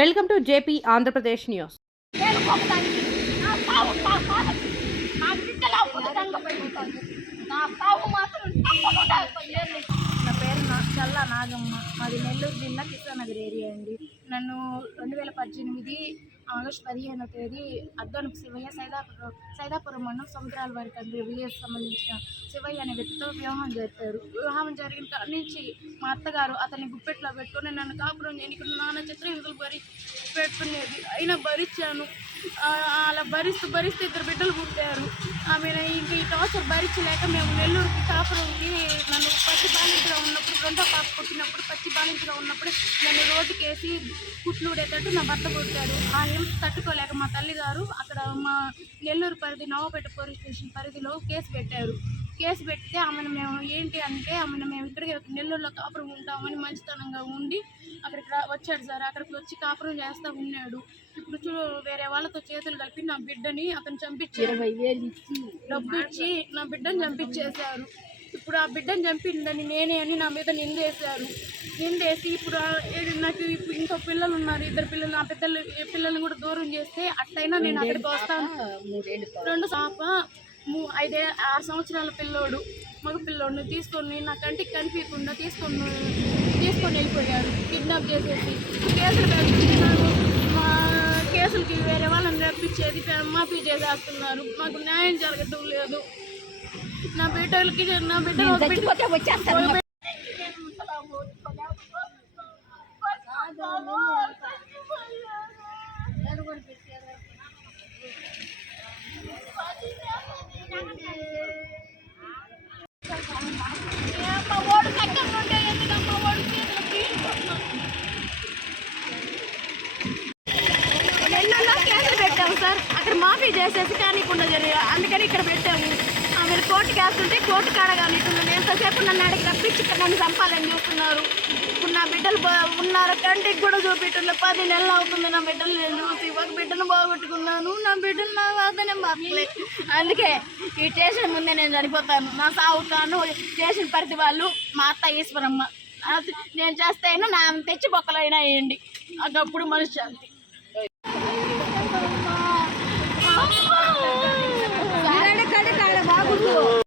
Welcome to JP Andhra Pradesh news. నా పేరు చల్లా నాగమ్మ. మాది నెల్లూరు జిల్లా కృష్ణానగర్ ఏరియా అండి. నన్ను 2018 ఆగస్టు 15వ తేదీ అద్దనపు శివయ్య సైదాపురం మండలం సముద్రాల వారి తండ్రి విలేజ్ సంబంధించిన శివయ్య అనే వ్యక్తితో వివాహం చేస్తారు. వివాహం జరిగిన కాడి నుంచి మా అత్తగారు అతన్ని గుప్పెట్లో పెట్టుకొని నన్ను కాపురం చేయడానికి నాన్న చిత్రహింసలు పెట్టుకునేది. అయినా భరించాను. అలా భరిస్తూ 2 బిడ్డలు పుట్టారు. ఆమె ఇంక ఈ టార్చర్ భరించలేక మేము నెల్లూరుకి కాపురంకి నన్ను పచ్చి బాలింతగా ఉన్నప్పుడు, రెండో పాప పుట్టినప్పుడు పచ్చి బాలింతగా ఉన్నప్పుడు నన్ను రోడ్డుకేసి కుట్లుడేటట్టు నా భర్త పుట్టాడు. ఆ హింస తట్టుకోలేక మా తల్లిగారు అక్కడ మా నెల్లూరు పరిధి నవాపేట పోలీస్ స్టేషన్ పరిధిలో కేసు పెట్టారు. కేసు పెడితే ఆమెను మేము మేము ఇక్కడికి నెల్లూరులో కాపురం ఉంటామని మంచితనంగా ఉండి అక్కడికి వచ్చాడు సార్. అక్కడికి వచ్చి కాపురం చేస్తూ ఉన్నాడు. ఇప్పుడు వేరే వాళ్ళతో చేతులు కలిపి నా బిడ్డని అతను చంపించారు. 20,000 ఇచ్చి డబ్బు ఇచ్చి నా బిడ్డను చంపించేశారు. ఇప్పుడు ఆ బిడ్డను చంపిందని నేనే అని నా మీద నిందేసి ఇప్పుడు నాకు ఇంకో పిల్లలు ఉన్నారు, 2 పిల్లలు. నా పిల్లల్ని కూడా దూరం చేస్తే అట్లయినా నేను అక్కడికి వస్తాను. 2 పాప 6 సంవత్సరాల పిల్లోడు, మగ పిల్లోడిని తీసుకొని నా కంటికి కనిపించకుండా తీసుకొని వెళ్ళిపోయారు. కిడ్నాప్ చేసేసి కేసులు పెడుతున్నారు. మా కేసులకి వేరే వాళ్ళని రప్పించేది మాఫీ చేసేస్తున్నారు. మాకు న్యాయం జరగటం లేదు. నా బిడ్డలకి నెల్లూరులో కేసులు పెట్టాము సార్. అక్కడ మాఫీ చేసేసి కానీకుండా జరిగాయి. అందుకని ఇక్కడ పెట్టాము. మీరు కోర్టుకి వేస్తుంటే కోర్టు కాడ కానీ ఎంతసేపు నన్ను అడిగి రప్పించి ఇక్కడ నన్ను చంపాలని చూస్తున్నారు. ఇప్పుడు నా బిడ్డలు ఉన్నారు, కంటికి కూడా చూపించట్లేదు. 10 నెలలు అవుతుంది నా బిడ్డలు నేను చూసి. ఒక బిడ్డను బాగొట్టుకున్నాను, నా బిడ్డలు నా వాదనే మారలేదు. అందుకే ఈ స్టేషన్ ముందే నేను చనిపోతాను. నా సాగుతాను స్టేషన్ పరిధి వాళ్ళు మా అత్త ఈశ్వరమ్మ. నేను చేస్తే అయినా నా తెచ్చి బొక్కలైనా వేయండి. అప్పుడు మనశ్శాంతి.